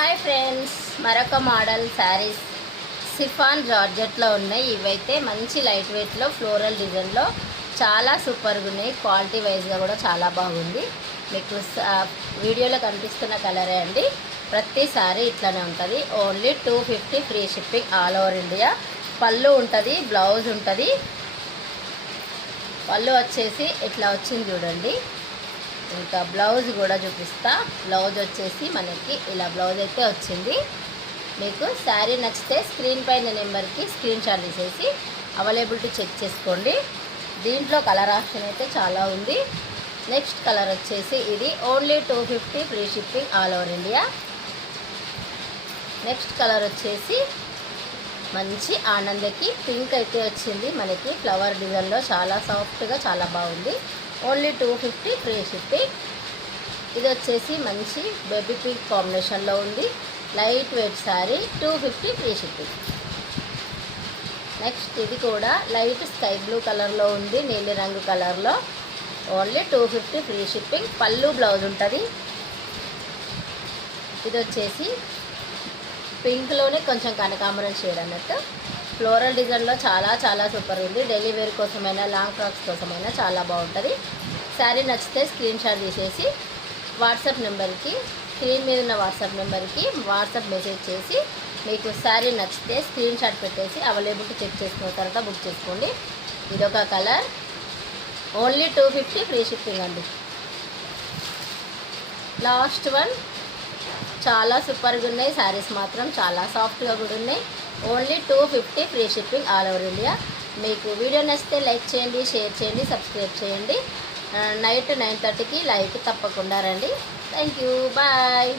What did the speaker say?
Hi friends, మరొక model saris chiffon జార్జెట్లో ఉన్నాయి. ఇవైతే మంచి లైట్ వెయిట్లో ఫ్లోరల్ డిజైన్లో చాలా సూపర్గా ఉన్నాయి. క్వాలిటీ వైజ్గా కూడా చాలా బాగుంది. మీకు వీడియోలో కనిపిస్తున్న కలరే అండి. ప్రతి సారీ ఇట్లానే ఉంటుంది. Only 250 free shipping all over India. పళ్ళు ఉంటుంది, బ్లౌజ్ ఉంటుంది. పళ్ళు వచ్చేసి ఇట్లా వచ్చింది చూడండి. ఇంకా బ్లౌజ్ కూడా చూపిస్తా. బ్లౌజ్ వచ్చేసి మనకి ఇలా బ్లౌజ్ అయితే వచ్చింది. మీకు శారీ నచ్చితే స్క్రీన్ పైన నెంబర్కి స్క్రీన్ షాట్ తీసేసి అవైలబిలిటీ చెక్ చేసుకోండి. దీంట్లో కలర్ ఆప్షన్ అయితే చాలా ఉంది. నెక్స్ట్ కలర్ వచ్చేసి ఇది only 250 free shipping all over India. Next colour వచ్చేసి మంచి ఆనందకి పింక్ అయితే వచ్చింది. మనకి ఫ్లవర్ డిజైన్లో చాలా సాఫ్ట్గా చాలా బాగుంది. Only 250 free shipping. ఇది వచ్చేసి మంచి బేబీ పింక్ కాంబినేషన్లో ఉంది. Light weight sari, 250 free shipping. Next ఇది కూడా లైట్ స్కై బ్లూ కలర్లో ఉంది, నీలి రంగు కలర్లో. Only 250 free shipping. పళ్ళు బ్లౌజ్ ఉంటుంది. ఇది వచ్చేసి పింక్లోనే కొంచెం కనకాంబరం షేడ్ అన్నట్టు ఫ్లోరల్ డిజైన్లో చాలా సూపర్ ఉంది. డైలీ వేర్ కోసమైనా లాంగ్ ఫ్రాక్స్ కోసమైనా చాలా బాగుంటుంది. శారీ నచ్చితే స్క్రీన్ షాట్ తీసేసి వాట్సాప్ నెంబర్కి, స్క్రీన్ మీద ఉన్న వాట్సాప్ నెంబర్కి వాట్సాప్ మెసేజ్ చేసి మీకు శారీ నచ్చితే స్క్రీన్ షాట్ పెట్టేసి అవైలబిలిటీ చెక్ చేసుకున్న తర్వాత బుక్ చేసుకోండి. ఇదొక కలర్. ఓన్లీ 250 ఫ్రీ షిప్పింగ్ అండి. Last one. చాలా సూపర్గా ఉన్నాయి. శారీస్ మాత్రం చాలా సాఫ్ట్గా కూడా ఉన్నాయి. Only 250 free shipping all over India. మీకు వీడియో నచ్చితే లైక్ చేయండి, షేర్ చేయండి, సబ్స్క్రైబ్ చేయండి. నైట్ 9:30కి లైవ్ తప్పకుండా రండి. Thank you, bye.